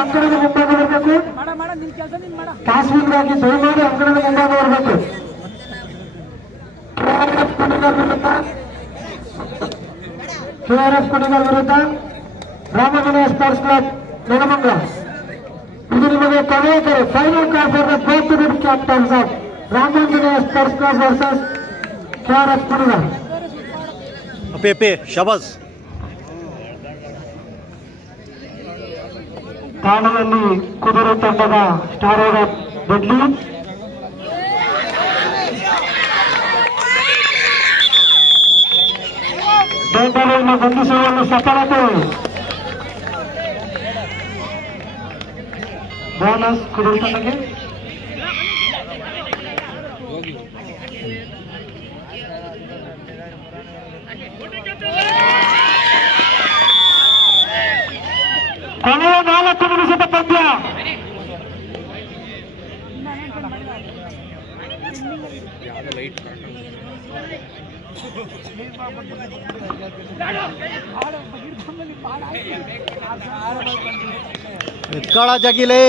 ಅಂಕಣದ ಮುಂಭಾಗ ಬರಬೇಕು. ತಾಸ್ವಿಂಗಾಗಿ ದಯಮಾಡಿ ಅಂಕಣದ ಮುಂಭಾಗ ಬರಬೇಕು. ಕೆಆರ್ಎಫ್ ಕುಣಿಗಲ್ ವಿರುದ್ಧ ರಾಮಜನೀಯ ಸ್ಪೋರ್ಟ್ಸ್ ಕ್ಲಬ್ ನೆಲಮಂಗಲ. ಇದು ನಿಮಗೆ ಕೊನೆಯ ಕರೆ, final call for the both good captains of Ramanjaneya sports club versus KRF Kunigal. ಶಬಾಸ್. ತಾಣದಲ್ಲಿ ಕುದುರೆ ತಂಡದ ಸ್ಟಾರ್ ರೈಡರ್ ಡೆಡ್ಲಿ, ಬೆಂಬಲವನ್ನು ಬಂಧಿಸುವಲ್ಲಿ ಸಫಲತೆ. ಬೋನಸ್ ಕುದುರೆ ತಂಡಕ್ಕೆ. ಕೊನೆಯ 4 ನಿಮಿಷದ ಪಂದ್ಯ. ಎತ್ಕಾಳ ಜಗಿಲೆ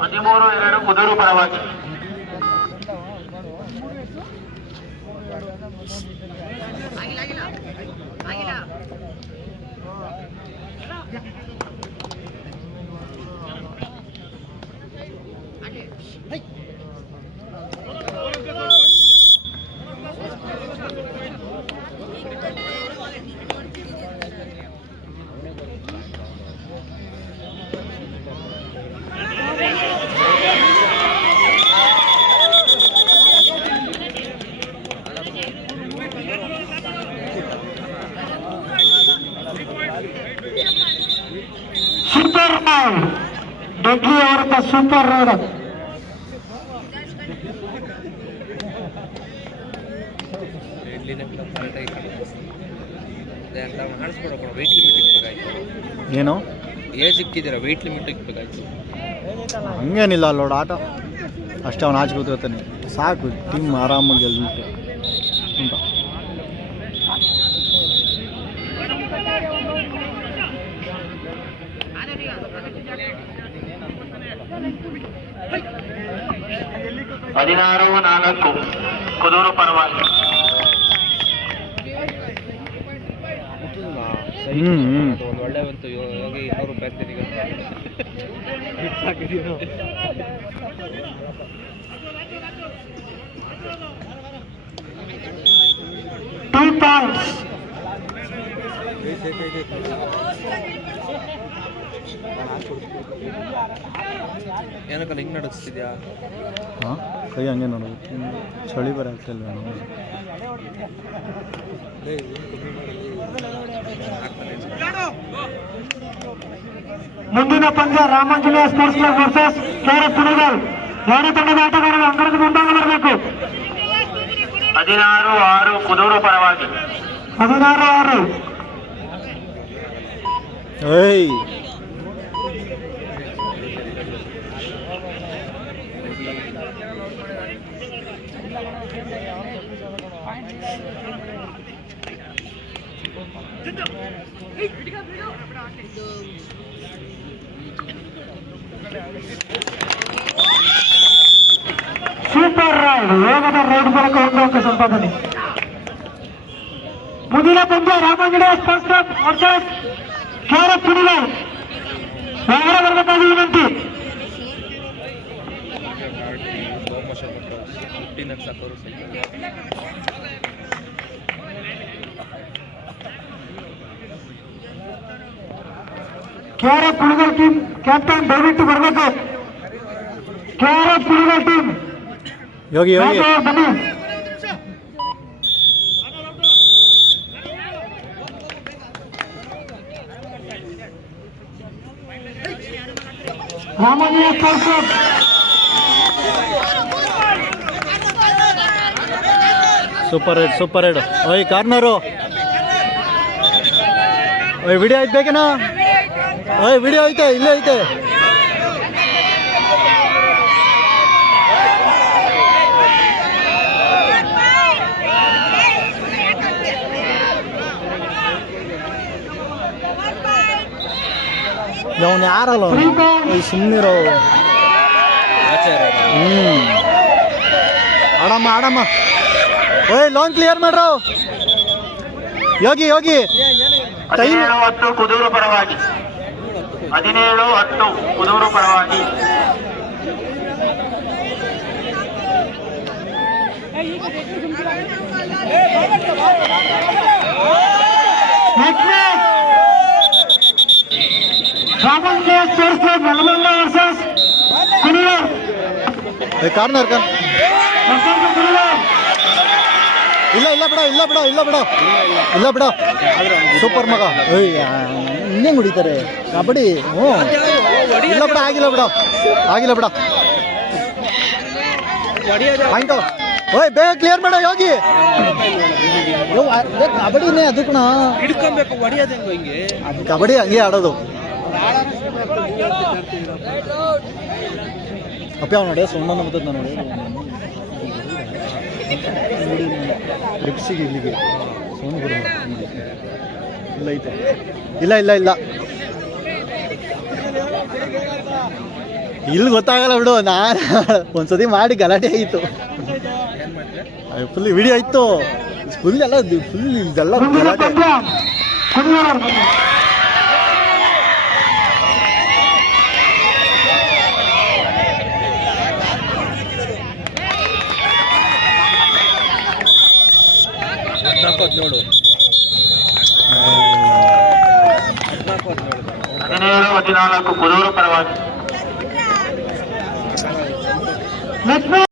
13-2 ಕುದೂರು ಪರವಾಗಿ. ಸೂಪರ್ ರೈಡ್ ಡೆಡ್ಲಿ ಅವರ ಸೂಪರ್ ರೈಡ್. ಏನು ಏಜ್ ಇಕ್ಕಿದ್ದೀರಾ, ವೆಯ್ಟ್ ಲಿಮಿಟ್ ಇಕ್ಬೇಕಾಯ್ತು. ಹಂಗೇನಿಲ್ಲ ಅಲ್ಲೋಡ ಆಟ ಅಷ್ಟೇ. ಅವ್ನು ಆಚೆ ಕೂತ್ಕೊತಾನೆ ಸಾಕು, ಟೀಮ್ ಆರಾಮಾಗಿ ಗೆಲ್ಬಿಟ್ಟು ಅಂತ. ಹದಿನಾರು 4 ಕುದೂರು ಪರವಾಗಿ. ಒಂದು ಒಳ್ಳೆ ಬಂತು ಹೋಗಿ 200 ರೂಪಾಯಿ ಅಂತೀನಿ. ಏನಕ್ಕಲ್ಲ ಹಿಂಗೆ ನಡೆಸ್ತಿದ್ಯಾ? ಹಾಂ, ಕೈ ಹಂಗೆ ನೋಡೋದು, ಚಳಿ ಬರ ಆಗ್ತಿಲ್ಲ. ಮುಂದಿನ ಪಂದ್ಯ Ramanjaneya sports club versus KRF Kunigal. ಎರಡು ತಂಡದ ಆಟಗಾರರು ಅಂಕಣದ ಮುಂಭಾಗ ಬರಬೇಕು. 16-6 ಕುದೂರು ಪರವಾಗಿ. 16-6. ಸೂಪರ್ ರೈಡ್, ವೇಗದ ರೈಡ್ ಮೂಲಕ ಒಂದು ಸಂಪಾದನೆ. ಮುಂದಿನ ಪಂದ್ಯ Ramanjaneya sports club versus KRF Kunigal. ಹೊರಗಡೆ ಬರಬೇಕಾಗಿ ವಿನಂತಿ. ಕೆಆರ್ಎಫ್ ಕುಣಿಗಲ್ ಟೀಮ್ ಕ್ಯಾಪ್ಟನ್ ದಯವಿಟ್ಟು ಬರಬೇಕು. ಕೆಆರ್ಎಫ್ ಕುಣಿಗಲ್ ಟೀಮ್ ಯೋಗಿ ಯೋಗಿ ಬನ್ನಿ. Ramanjaneya sports club super raid. ಓಯ್ ಕಾರ್ನರು, ಓಯ್ ವಿಡಿಯೋ ಐತೆ ಬೇಕೇನಾ? ಓಯ್ ವಿಡಿಯೋ ಐತೆ, ಇಲ್ಲೇ ಐತೆ. ಅವನು ಯಾರಲ್ಲ ಸುಮ್ಮನಿರೋ. ಆಡಮ್ಮ ಆಡಮ್ಮ. ಓಯ್ ಲೋನ್ ಕ್ಲಿಯರ್ ಮಾಡ್ರು. ಯೋಗಿ ಯೋಗಿ ಟೈಮ್ 17-10 ಕುದೂರು ಪರವಾಗಿ 17-10 ಕುದೂರು ಪರವಾಗಿ. Ramanjaneya sports club Nelamangala versus Kuniyur. Corner ಕರ್. ಇಲ್ಲ ಇಲ್ಲ ಬಿಡ ಇಲ್ಲ ಬಿಡ ಇಲ್ಲ ಬಿಡ ಇಲ್ಲ ಬಿಡ. ಸೂಪರ್ ಮಗ. ಇನ್ನೇ ಹೊಡಿತಾರೆ ಕಬಡ್ಡಿ. ಹ್ಞೂ ಇಲ್ಲ ಬಿಡ ಆಗಿಲ್ಲ ಬಿಡ ಆಗಿಲ್ಲ ಬಿಡ. ಆಯ್ತು. ಓಯ್ ಬೇಗ ಕ್ಲಿಯರ್ ಮಾಡ ಯೋಗಿ. ಕಬಡ್ಡಿನೇ ಅದು ಕಣ. ಹಿಡ್ಕೊಬೇಕು ಹೊಡಿಯೋದು ಹಿಂಗೆ. ಅದು ಕಬಡ್ಡಿ ಹಂಗೆ ಆಡೋದು. ಅಪ್ಪ ಅವ್ನು ನೋಡಿ ಸೊಣ್ಣ ಬರ್ತದೆ ನಾನು ನೋಡಿ ಲಿಪ್ಸಿಗೆ ಇಲ್ಲಿಗೆ ಸೋನು ಬಿಡ. ಇಲ್ಲ ಐತೆ ಇಲ್ಲ ಇಲ್ಲ ಇಲ್ಲ ಇಲ್ಲಿ ಗೊತ್ತಾಗಲ್ಲ ಬಿಡು. ನಾನು ಒಂದ್ಸತಿ ಮಾಡಿ ಗಲಾಟೆ ಆಯಿತು. ಫುಲ್ ವಿಡಿಯೋ ಇತ್ತು ಫುಲ್ ಎಲ್ಲ ಫುಲ್ ಇದೆಲ್ಲ ಗಲಾಟೆ. ನೋಡು 17-14 ಕುದೂರು ಪರವಾಗಿ.